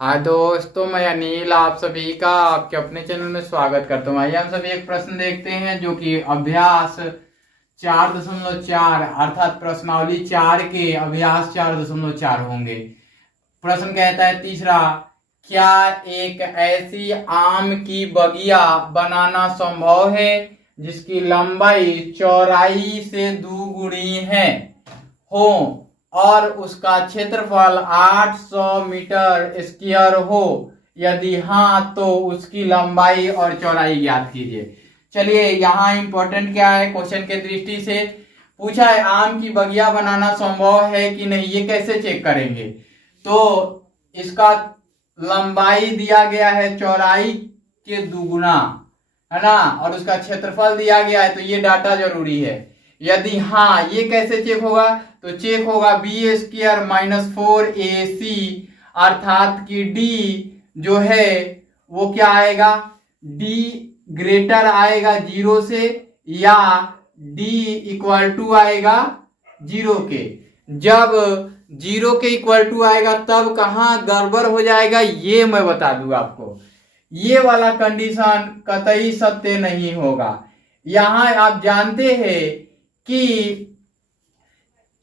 हाँ दोस्तों, मैं अनिल आप सभी का आपके अपने चैनल में स्वागत करता हूँ। आइए हम सभी एक प्रश्न देखते हैं जो कि अभ्यास 4.4 अर्थात प्रश्नावली 4 के अभ्यास 4.4 होंगे। प्रश्न कहता है तीसरा, क्या एक ऐसी आम की बगिया बनाना संभव है जिसकी लंबाई चौड़ाई से दुगुनी है हो और उसका क्षेत्रफल 800 मीटर स्क्वायर हो? यदि हाँ तो उसकी लंबाई और चौड़ाई ज्ञात कीजिए। चलिए, यहाँ इंपॉर्टेंट क्या है, क्वेश्चन के दृष्टि से पूछा है आम की बगिया बनाना संभव है कि नहीं, ये कैसे चेक करेंगे? तो इसका लंबाई दिया गया है चौड़ाई के दुगुना, है ना, और उसका क्षेत्रफल दिया गया है, तो ये डाटा जरूरी है। यदि हाँ, ये कैसे चेक होगा? तो चेक होगा b² -4ac अर्थात कि d जो है वो क्या आएगा, d ग्रेटर आएगा 0 से या d इक्वल टू आएगा 0 के। जब 0 के इक्वल टू आएगा तब कहाँ गड़बड़ हो जाएगा ये मैं बता दूं आपको। ये वाला कंडीशन कतई सत्य नहीं होगा। यहां आप जानते हैं कि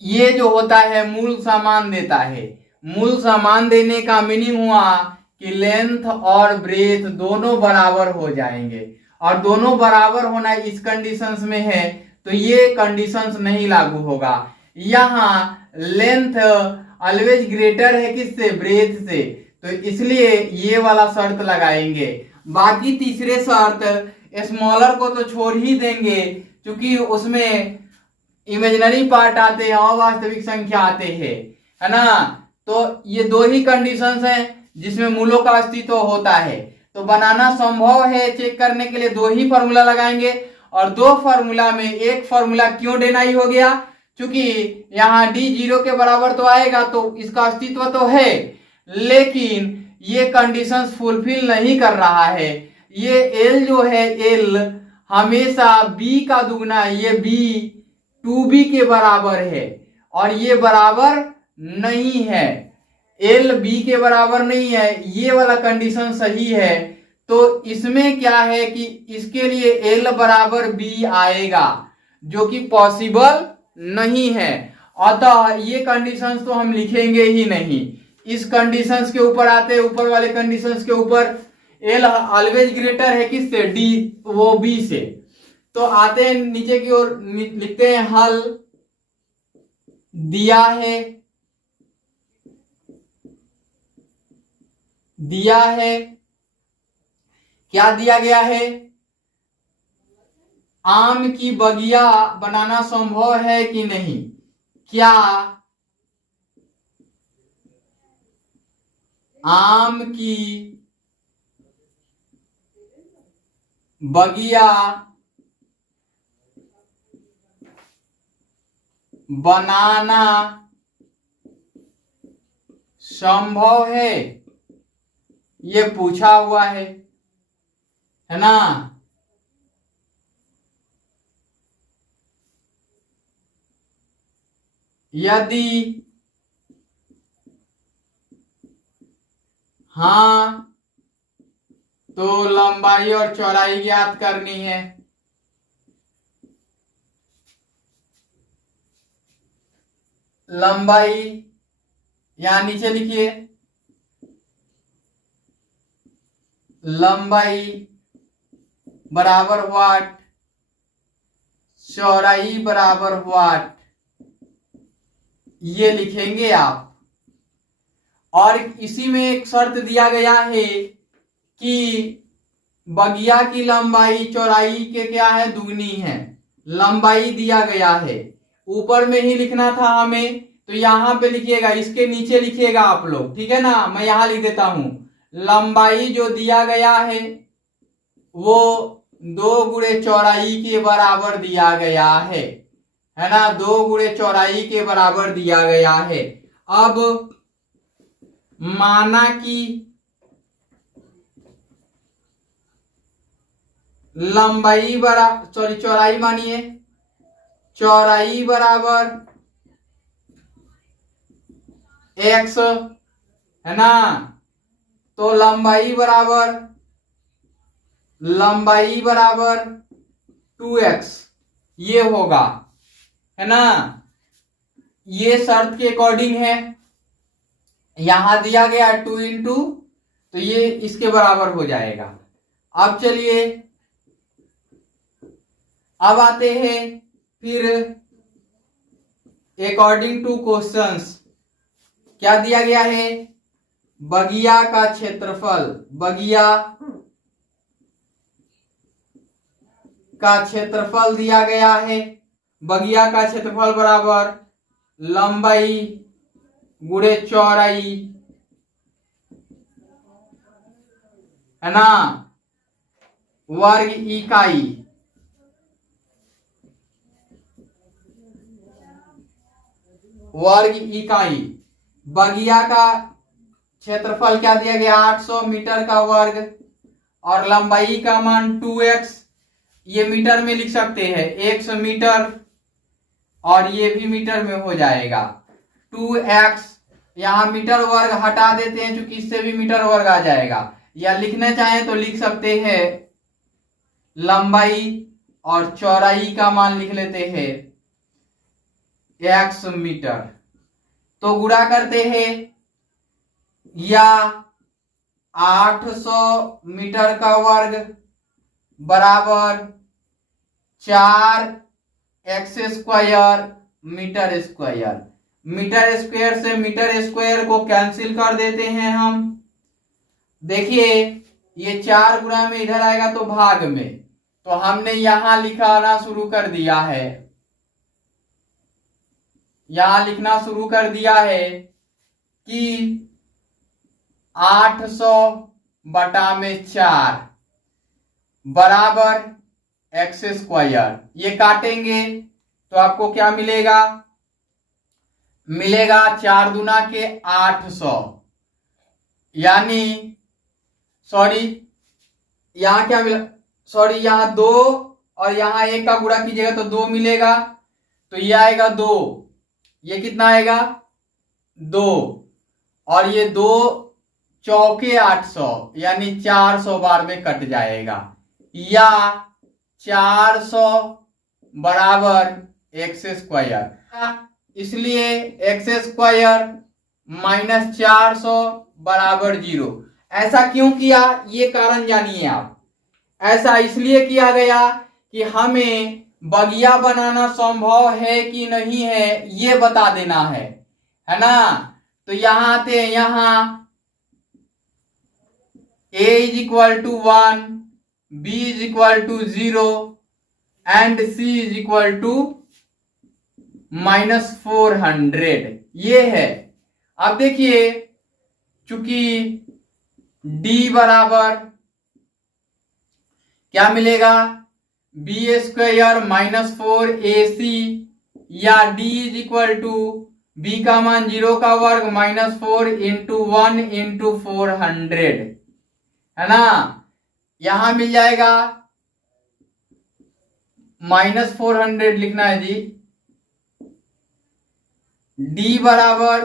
ये जो होता है मूल सामान देता है। मूल सामान देने का मीनिंग हुआ कि लेंथ और ब्रेथ दोनों बराबर हो जाएंगे, और दोनों बराबर होना इस कंडीशंस में है, तो ये कंडीशंस नहीं लागू होगा। यहाँ लेंथ ऑलवेज ग्रेटर है किससे? ब्रेथ से, तो इसलिए ये वाला शर्त लगाएंगे। बाकी तीसरे शर्त स्मॉलर को तो छोड़ ही देंगे क्योंकि उसमें इमेजिनरी पार्ट आते हैं, अवास्तविक संख्या आते हैं, है ना। तो ये दो ही कंडीशंस हैं जिसमें मूलों का अस्तित्व होता है। तो बनाना संभव है चेक करने के लिए दो ही फॉर्मूला लगाएंगे, और दो फॉर्मूला में एक फॉर्मूला क्यों डिनाई हो गया? क्योंकि यहाँ डी 0 के बराबर तो आएगा तो इसका अस्तित्व तो है, लेकिन ये कंडीशंस फुलफिल नहीं कर रहा है। ये एल जो है, एल हमेशा बी का दुगना, ये बी 2b के बराबर है, और ये बराबर नहीं है। एल बी के बराबर नहीं है, ये वाला कंडीशन सही है। तो इसमें क्या है कि इसके लिए एल बराबर बी आएगा, जो कि पॉसिबल नहीं है। अतः ये कंडीशंस तो हम लिखेंगे ही नहीं। इस कंडीशंस के ऊपर आते हैं, ऊपर वाले कंडीशंस के ऊपर एल ऑलवेज ग्रेटर है किससे? डी, वो बी से। तो आते हैं नीचे की ओर, लिखते हैं हल दिया है, क्या दिया गया है? आम की बगिया बनाना संभव है कि नहीं? क्या आम की बगिया बनाना संभव है? ये पूछा हुआ है ना। यदि हाँ तो लंबाई और चौड़ाई ज्ञात करनी है। लंबाई यहां नीचे लिखिए, लंबाई बराबर व्हाट, चौड़ाई बराबर व्हाट, ये लिखेंगे आप। और इसी में एक शर्त दिया गया है कि बगिया की लंबाई चौड़ाई के क्या है? दुगनी है। लंबाई दिया गया है, ऊपर में ही लिखना था हमें, तो यहां पे लिखिएगा, इसके नीचे लिखिएगा आप लोग, ठीक है ना। मैं यहां लिख देता हूं, लंबाई जो दिया गया है वो 2 गुणे चौड़ाई के बराबर दिया गया है ना। 2 गुणे चौड़ाई के बराबर दिया गया है। अब माना कि लंबाई चौड़ाई मानिए, चौड़ाई बराबर x, है ना, तो लंबाई बराबर 2x ये होगा, है ना। ये शर्त के अकॉर्डिंग है, यहां दिया गया 2 इंटू, तो ये इसके बराबर हो जाएगा। अब चलिए अब आते हैं फिर अकॉर्डिंग टू क्वेश्चंस क्या दिया गया है। बगिया का क्षेत्रफल, बगिया का क्षेत्रफल दिया गया है। बगिया का क्षेत्रफल बराबर लंबाई गुणे चौड़ाई, है ना, वर्ग इकाई। वर्ग इकाई बगिया का क्षेत्रफल क्या दिया गया 800 मीटर का वर्ग, और लंबाई का मान 2x, ये मीटर में लिख सकते हैं 1 मीटर, और ये भी मीटर में हो जाएगा 2x। यहां मीटर वर्ग हटा देते हैं क्योंकि इससे भी मीटर वर्ग आ जाएगा, या लिखना चाहें तो लिख सकते हैं लंबाई और चौड़ाई का मान लिख लेते हैं x मीटर। तो गुणा करते हैं, या 800 मीटर का वर्ग बराबर 4x square metre square. Metre square से मीटर स्क्वायर को कैंसिल कर देते हैं हम। देखिए ये 4 गुणा में इधर आएगा तो भाग में, तो हमने यहां लिखाना शुरू कर दिया है, यहां लिखना शुरू कर दिया है कि 800 बटा में 4 बराबर एक्स स्क्वायर। ये काटेंगे तो आपको क्या मिलेगा, मिलेगा 4 दूना के 800, यानी सॉरी यहां क्या मिला, सॉरी यहां 2 और यहां 1 का गुणा कीजिएगा तो 2 मिलेगा, तो ये आएगा 2, ये कितना आएगा 2, और ये 2 चौके 800 यानी 400 बार में कट जाएगा, या 400 बराबर एक्स स्क्वायर। इसलिए एक्स स्क्वायर माइनस 400 बराबर 0। ऐसा क्यों किया ये कारण जानिए आप। ऐसा इसलिए किया गया कि हमें बगिया बनाना संभव है कि नहीं है ये बता देना है ना। तो यहां आते हैं, यहां a is equal to 1, b is equal to 0 and c is equal to -400 ये है। अब देखिए चूंकि d बराबर क्या मिलेगा बी स्क्वायर -4ac, या d is equal to b का मान 0 का वर्ग -4 इंटू 1 इंटू 400, है ना। यहां मिल जाएगा -400 लिखना है जी। d बराबर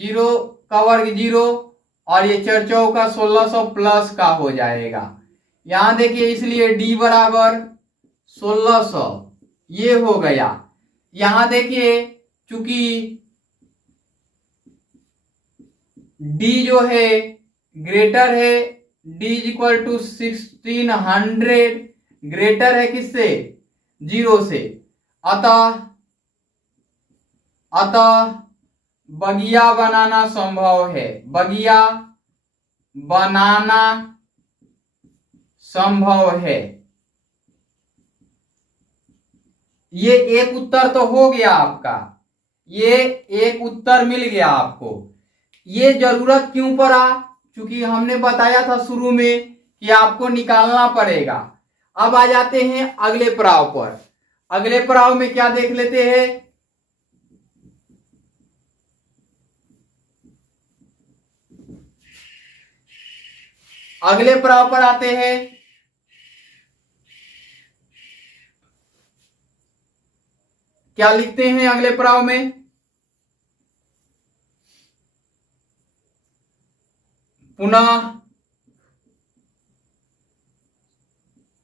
0 का वर्ग 0, और ये 4 चौका 1600 प्लस का हो जाएगा। यहां देखिए इसलिए d बराबर 1600 ये हो गया। यहां देखिए चूंकि d जो है ग्रेटर है, d is equal to 1600 greater है किससे 0 से, अतः बगिया बनाना संभव है, बगिया बनाना संभव है। ये एक उत्तर तो हो गया आपका, ये एक उत्तर मिल गया आपको। ये जरूरत क्यों पड़ा, क्योंकि हमने बताया था शुरू में कि आपको निकालना पड़ेगा। अब आ जाते हैं अगले पड़ाव पर। अगले पड़ाव में क्या देख लेते हैं, अगले पड़ाव पर आते हैं। क्या लिखते हैं अगले पड़ाव में, पुनः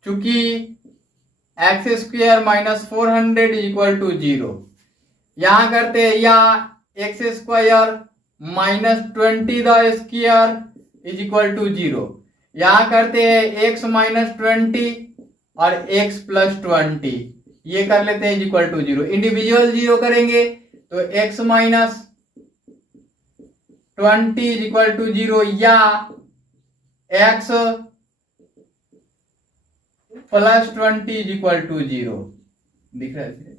चूंकि x square minus 400 equal to 0, यहां करते हैं या x square minus 20 the square is equal to 0, यहां करते हैं एक्स माइनस 20 और एक्स प्लस 20, ये कर लेते हैं इज इक्वल टू 0। इंडिविजुअल 0 करेंगे तो x minus 20 is equal to 0 या x plus 20 is equal to 0। दिख रहा है?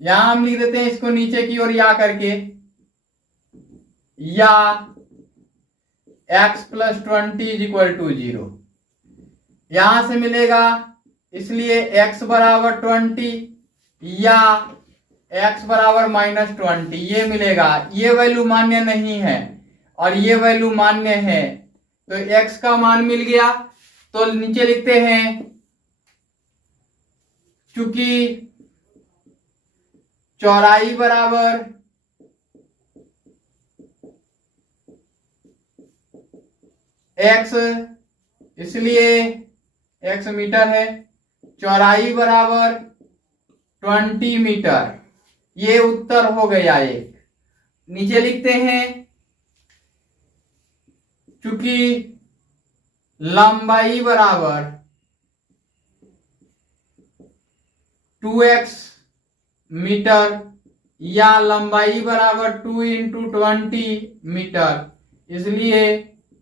यहां हम लिख देते हैं इसको नीचे की ओर या करके, या x plus 20 is equal to 0, यहां से मिलेगा, इसलिए x बराबर 20 या x बराबर माइनस 20 ये मिलेगा। ये वैल्यू मान्य नहीं है और ये वैल्यू मान्य है, तो x का मान मिल गया। तो नीचे लिखते हैं चूंकि चौड़ाई बराबर x, इसलिए x मीटर है, चौड़ाई बराबर 20 मीटर, ये उत्तर हो गया एक। नीचे लिखते हैं चूंकि लंबाई बराबर 2x मीटर या लंबाई बराबर 2 इंटू 20 मीटर, इसलिए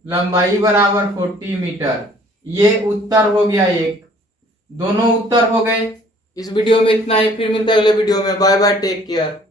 लंबाई बराबर 40 मीटर, ये उत्तर हो गया एक। दोनों उत्तर हो गए। इस वीडियो में इतना ही, फिर मिलते हैं अगले वीडियो में। Bye bye, take care.